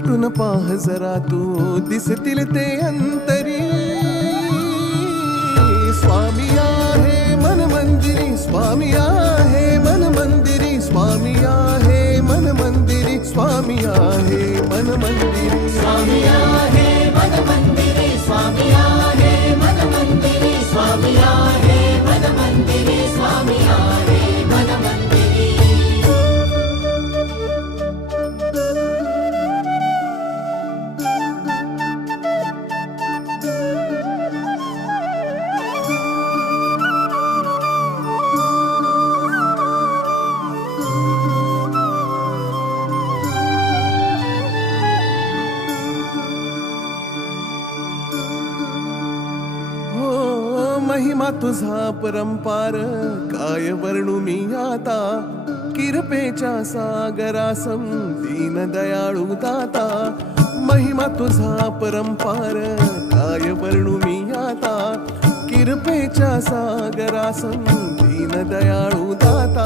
भेटून पाह जरा तू दिसतील ते अंतरी. स्वामी आहे मन मंदिरी, स्वामी आहे मन मंदिरी, स्वामी आहे मन मंदिरी, स्वामी आहे मन मंदिरी, स्वामी आहे मन मंदिरी, स्वामी आहे मन मंदिरी, स्वामी आहे मन मंदिरी, स्वामी आहे मन मंदिरी. महिमा तुझा परंपार काय वर्णू मी आता. किरपेच्या सागरासम दीन दयाळू दाता. महिमा तुझा परंपार काय वर्णू मी आता. किरपेच्या सागरासम दीन दयाळू दाता.